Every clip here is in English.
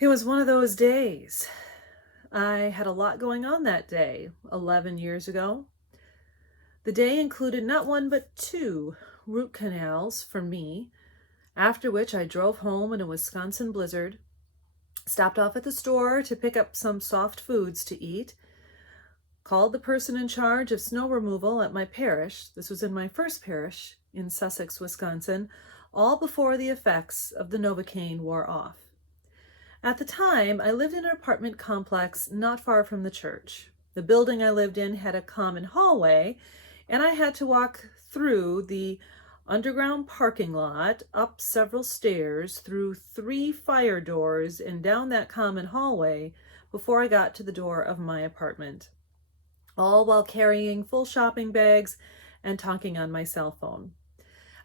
It was one of those days. I had a lot going on that day, 11 years ago. The day included not one but two root canals for me, after which I drove home in a Wisconsin blizzard, stopped off at the store to pick up some soft foods to eat, called the person in charge of snow removal at my parish. This was in my first parish in Sussex, Wisconsin, all before the effects of the Novocaine wore off. At the time, I lived in an apartment complex not far from the church. The building I lived in had a common hallway, and I had to walk through the underground parking lot, up several stairs, through 3 fire doors, and down that common hallway before I got to the door of my apartment, all while carrying full shopping bags and talking on my cell phone.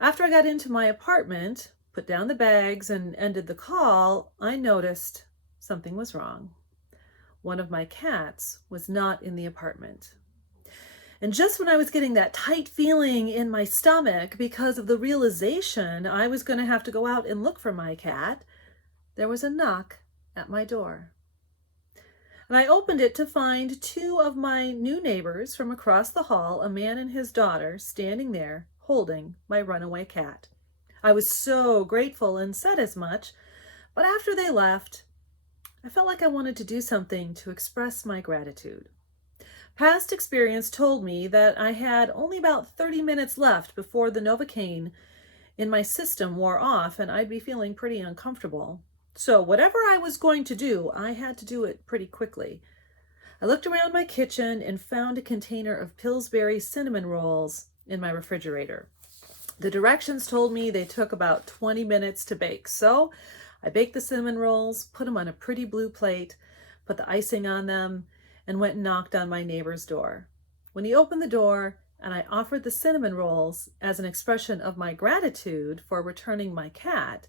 After I got into my apartment, put down the bags, and ended the call, I noticed something was wrong. One of my cats was not in the apartment. And just when I was getting that tight feeling in my stomach because of the realization I was going to have to go out and look for my cat, there was a knock at my door. And I opened it to find 2 of my new neighbors from across the hall, a man and his daughter, standing there holding my runaway cat. I was so grateful and said as much, but after they left, I felt like I wanted to do something to express my gratitude. Past experience told me that I had only about 30 minutes left before the Novocaine in my system wore off and I'd be feeling pretty uncomfortable. So whatever I was going to do, I had to do it pretty quickly. I looked around my kitchen and found a container of Pillsbury cinnamon rolls in my refrigerator. The directions told me they took about 20 minutes to bake, so I baked the cinnamon rolls, put them on a pretty blue plate, put the icing on them, and went and knocked on my neighbor's door. When he opened the door and I offered the cinnamon rolls as an expression of my gratitude for returning my cat,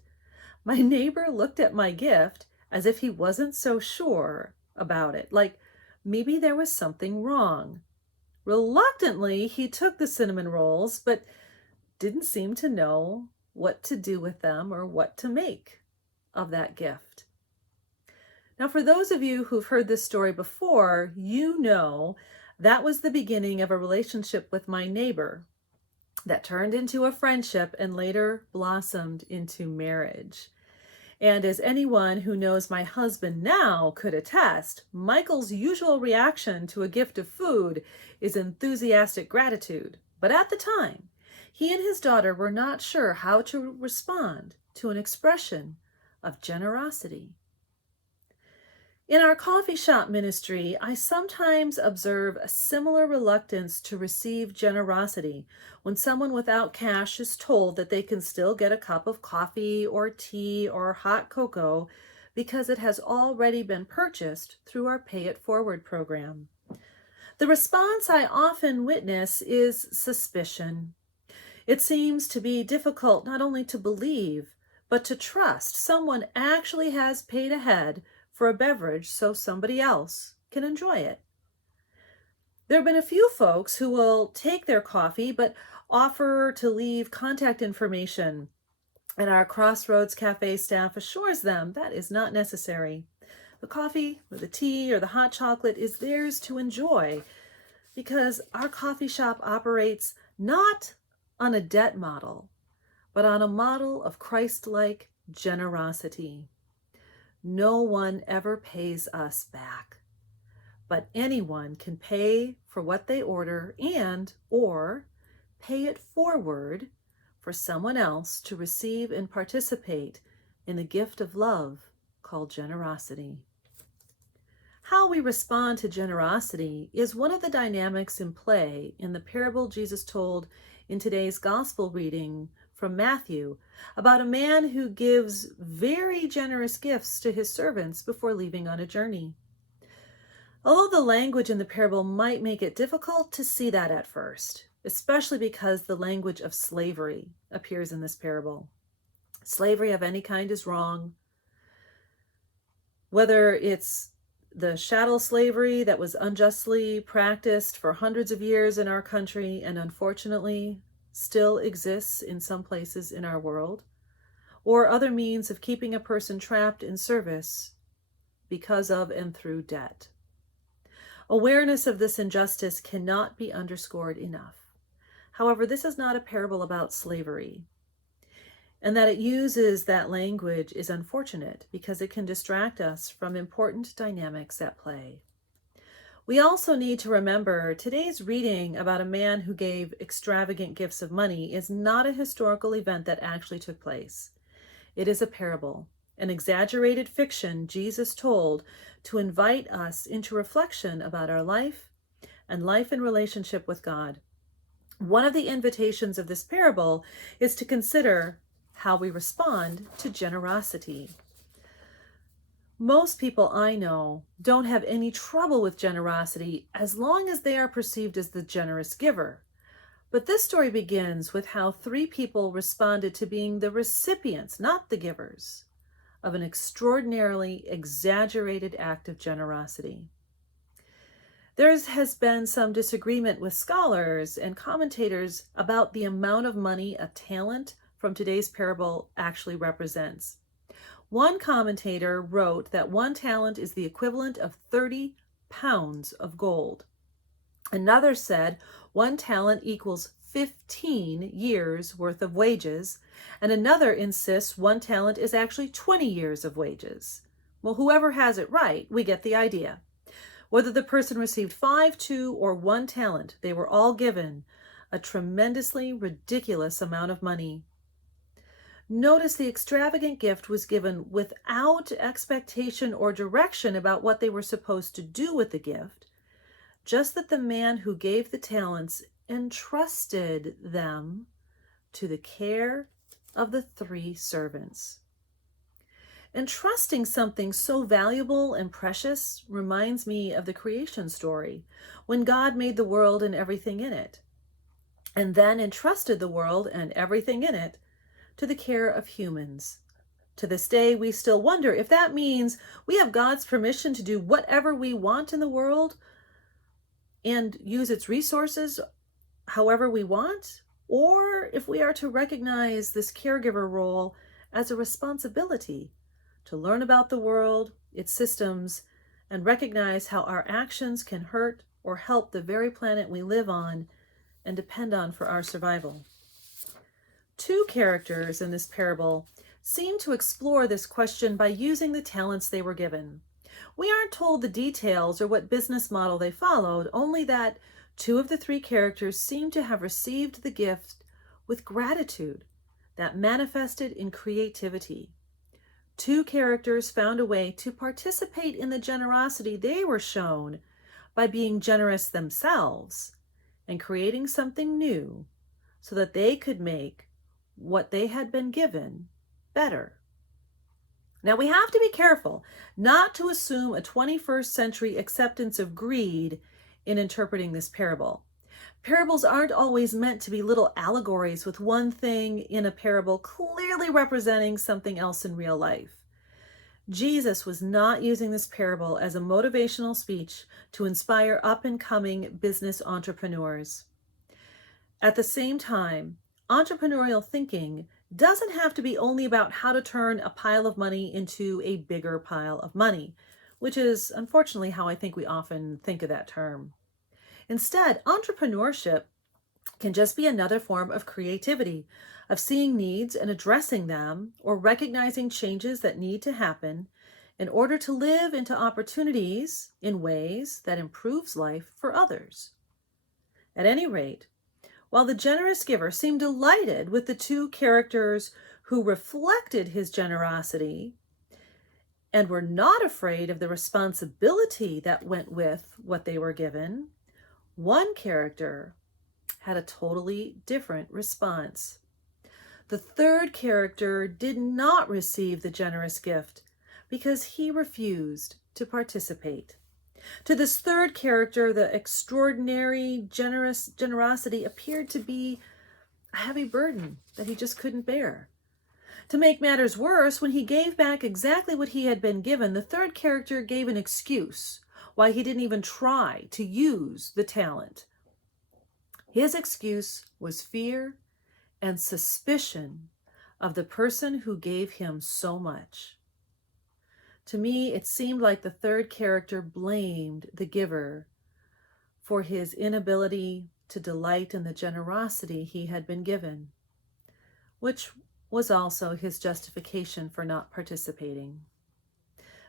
my neighbor looked at my gift as if he wasn't so sure about it, like maybe there was something wrong. Reluctantly, he took the cinnamon rolls, but didn't seem to know what to do with them or what to make of that gift. Now, for those of you who've heard this story before, you know that was the beginning of a relationship with my neighbor that turned into a friendship and later blossomed into marriage. And as anyone who knows my husband now could attest, Michael's usual reaction to a gift of food is enthusiastic gratitude. But at the time, he and his daughter were not sure how to respond to an expression of generosity. In our coffee shop ministry, I sometimes observe a similar reluctance to receive generosity when someone without cash is told that they can still get a cup of coffee or tea or hot cocoa because it has already been purchased through our Pay It Forward program. The response I often witness is suspicion. It seems to be difficult not only to believe, but to trust someone actually has paid ahead for a beverage so somebody else can enjoy it. There have been a few folks who will take their coffee but offer to leave contact information, and our Crossroads Cafe staff assures them that is not necessary. The coffee or the tea or the hot chocolate is theirs to enjoy because our coffee shop operates not on a debt model, but on a model of Christ-like generosity. No one ever pays us back, but anyone can pay for what they order and or pay it forward for someone else to receive and participate in the gift of love called generosity. How we respond to generosity is one of the dynamics in play in the parable Jesus told in today's gospel reading from Matthew about a man who gives very generous gifts to his servants before leaving on a journey. Although the language in the parable might make it difficult to see that at first, especially because the language of slavery appears in this parable. Slavery of any kind is wrong. Whether it's the chattel slavery that was unjustly practiced for hundreds of years in our country and unfortunately still exists in some places in our world, or other means of keeping a person trapped in service because of and through debt. Awareness of this injustice cannot be underscored enough. However, this is not a parable about slavery. And that it uses that language is unfortunate because it can distract us from important dynamics at play. We also need to remember today's reading about a man who gave extravagant gifts of money is not a historical event that actually took place. It is a parable, an exaggerated fiction Jesus told to invite us into reflection about our life and life in relationship with God. One of the invitations of this parable is to consider how we respond to generosity. Most people I know don't have any trouble with generosity as long as they are perceived as the generous giver. But this story begins with how 3 people responded to being the recipients, not the givers, of an extraordinarily exaggerated act of generosity. There has been some disagreement with scholars and commentators about the amount of money a talent from today's parable actually represents. One commentator wrote that 1 talent is the equivalent of 30 pounds of gold. Another said 1 talent equals 15 years worth of wages, and another insists 1 talent is actually 20 years of wages. Well, whoever has it right, we get the idea. Whether the person received 5, 2, or 1 talent, they were all given a tremendously ridiculous amount of money. Notice the extravagant gift was given without expectation or direction about what they were supposed to do with the gift, just that the man who gave the talents entrusted them to the care of the 3 servants. Entrusting something so valuable and precious reminds me of the creation story, when God made the world and everything in it, and then entrusted the world and everything in it to the care of humans. To this day, we still wonder if that means we have God's permission to do whatever we want in the world and use its resources however we want, or if we are to recognize this caregiver role as a responsibility to learn about the world, its systems, and recognize how our actions can hurt or help the very planet we live on and depend on for our survival. 2 characters in this parable seem to explore this question by using the talents they were given. We aren't told the details or what business model they followed, only that 2 of the 3 characters seem to have received the gift with gratitude that manifested in creativity. 2 characters found a way to participate in the generosity they were shown by being generous themselves and creating something new so that they could make what they had been given better. Now, we have to be careful not to assume a 21st century acceptance of greed in interpreting this parable. Parables aren't always meant to be little allegories with one thing in a parable clearly representing something else in real life. Jesus was not using this parable as a motivational speech to inspire up-and-coming business entrepreneurs. At the same time, entrepreneurial thinking doesn't have to be only about how to turn a pile of money into a bigger pile of money, which is unfortunately how I think we often think of that term. Instead, entrepreneurship can just be another form of creativity, of seeing needs and addressing them, or recognizing changes that need to happen in order to live into opportunities in ways that improves life for others. At any rate, while the generous giver seemed delighted with the 2 characters who reflected his generosity and were not afraid of the responsibility that went with what they were given, one character had a totally different response. The 3rd character did not receive the generous gift because he refused to participate. To this 3rd character, the extraordinary generosity appeared to be a heavy burden that he just couldn't bear. To make matters worse, when he gave back exactly what he had been given, the 3rd character gave an excuse why he didn't even try to use the talent. His excuse was fear and suspicion of the person who gave him so much. To me, it seemed like the third character blamed the giver for his inability to delight in the generosity he had been given, which was also his justification for not participating.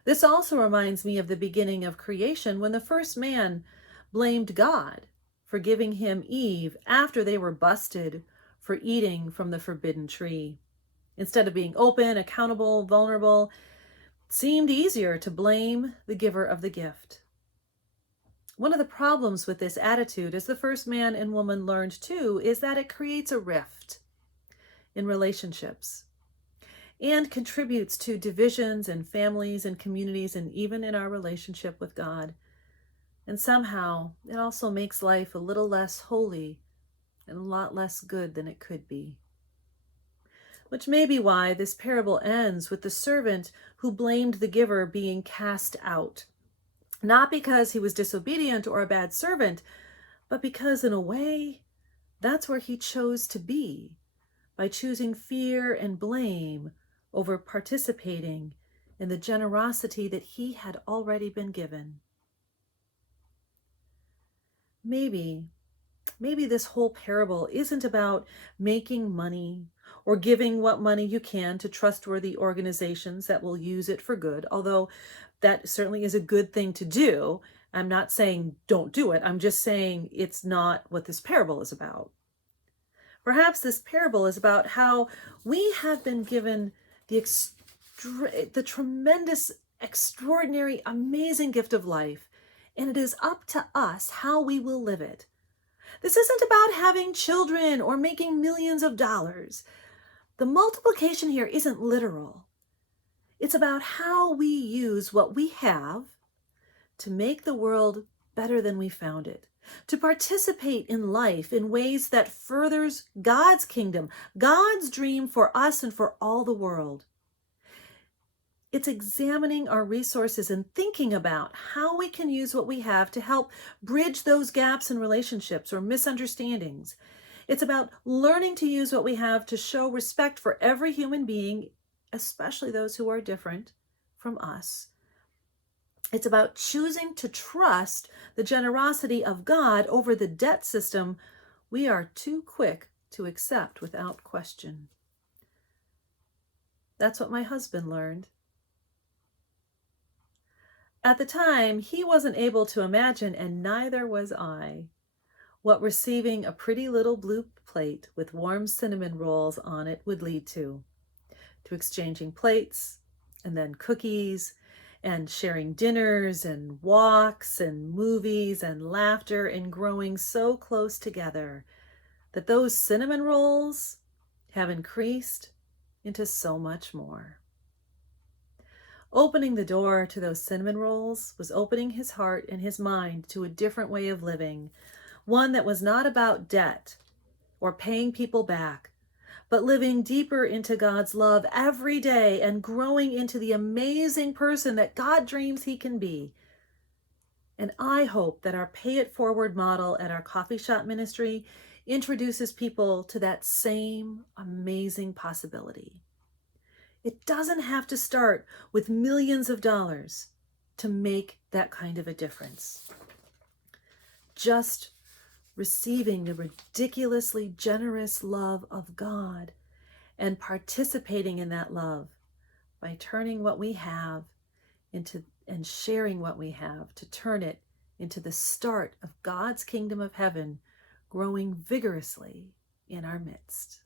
This also reminds me of the beginning of creation when the first man blamed God for giving him Eve after they were busted for eating from the forbidden tree. Instead of being open, accountable, vulnerable, it seemed easier to blame the giver of the gift. One of the problems with this attitude, as the first man and woman learned too, is that it creates a rift in relationships and contributes to divisions in families and communities and even in our relationship with God. And somehow it also makes life a little less holy and a lot less good than it could be. Which may be why this parable ends with the servant who blamed the giver being cast out. Not because he was disobedient or a bad servant, but because in a way, that's where he chose to be, by choosing fear and blame over participating in the generosity that he had already been given. Maybe this whole parable isn't about making money or giving what money you can to trustworthy organizations that will use it for good, although that certainly is a good thing to do. I'm not saying don't do it. I'm just saying it's not what this parable is about. Perhaps this parable is about how we have been given the tremendous, extraordinary, amazing gift of life, and it is up to us how we will live it. This isn't about having children or making millions of dollars. The multiplication here isn't literal. It's about how we use what we have to make the world better than we found it, to participate in life in ways that furthers God's kingdom, God's dream for us and for all the world. It's examining our resources and thinking about how we can use what we have to help bridge those gaps in relationships or misunderstandings. It's about learning to use what we have to show respect for every human being, especially those who are different from us. It's about choosing to trust the generosity of God over the debt system we are too quick to accept without question. That's what my husband learned. At the time, he wasn't able to imagine, and neither was I, what receiving a pretty little blue plate with warm cinnamon rolls on it would lead to exchanging plates, and then cookies, and sharing dinners, and walks, and movies, and laughter, and growing so close together that those cinnamon rolls have increased into so much more. Opening the door to those cinnamon rolls was opening his heart and his mind to a different way of living, one that was not about debt or paying people back, but living deeper into God's love every day and growing into the amazing person that God dreams he can be. And I hope that our Pay It Forward model at our coffee shop ministry introduces people to that same amazing possibility. It doesn't have to start with millions of dollars to make that kind of a difference. Just receiving the ridiculously generous love of God and participating in that love by turning what we have into and sharing what we have to turn it into the start of God's kingdom of heaven growing vigorously in our midst.